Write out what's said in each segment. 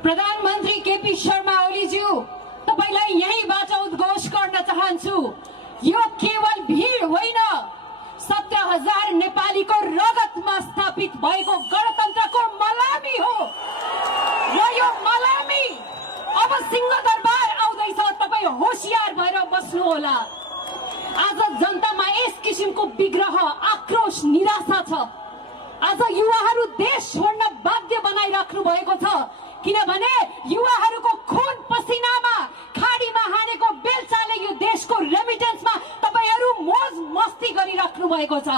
प्रधानमन्त्री केपी शर्मा ओलीज्यू, तपाईलाई यहीँबाट उद्घोष गर्न चाहन्छु, यो केवल भीड होइन, 70,000 नेपालीको रगतमा स्थापित भएको गणतन्त्रको मलामी हो र यो मलामी अब सिंहदरबार आउँदैछ। तपाई होशियार भएर बस्नुहोला। आज जनतामा यस किसिमको विग्रह, आक्रोश, निराशा छ। आज युवाहरू देश छोड्न बाध्य बनाइराख्नु भएको छ, किनभने युवाहरूको खुन पसिनामा खाडीमा हानेको बेलचाले यो देशको रेमिटेन्समा तपाईहरू मोज मस्ती गरिराख्नु भएको छ।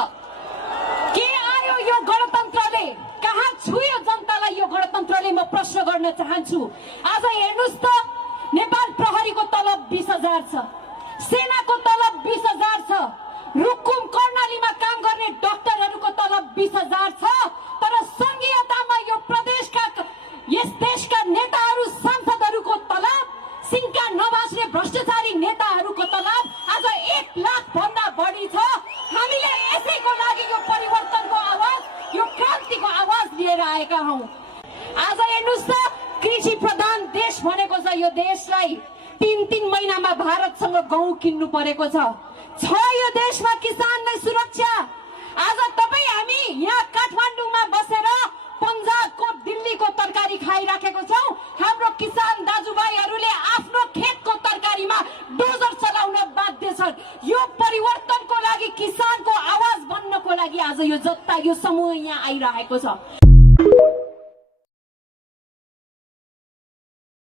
के आयो यो गणतन्त्रले? कहाँ छुयो जनतालाई यो गणतन्त्रले? म प्रश्न गर्न चाहन्छु। आज हेर्नुस् त, नेपाल प्रहरीको तलब 20,000 छ, सेनाको तलब 20,000 छ, रुकुम कर्णालीमा काम गर्ने डाक्टरहरूको तलब 20,000 छ, तर संघीयतामा यो प्रदेशका, यस देशका नेताहरू, सांसदहरूको तलब, सिंहका नबाच्ने भ्रष्टाचारी नेताहरूको तलब आज 1 लाख भन्दा बढी छ। हामीले यसैको लागि यो परिवर्तनको आवाज, यो क्रान्तिको आवाज लिएर आएका हौं। आज हेर्नुस् त, कृषि प्रधान देश भनेको छ यो देशलाई। 3-3 महिनामा भारतसँग गहुँ किन्नु परेको छ यो देशमा किसानलाई सुरक्षा। आज तपाई हामी यहाँ काठमाडौँमा बसेर पंजाबको, दिल्लीको तरकारी खाइराखेको छौं। हाम्रो किसान दाजुभाइहरूले आफ्नो खेतको तरकारीमा डोजर चलाउन बाध्य छन्। यो परिवर्तनको लागि, किसानको आवाज बन्नको लागि आज यो जनता, यो समूह यहाँ आइरहेको छ।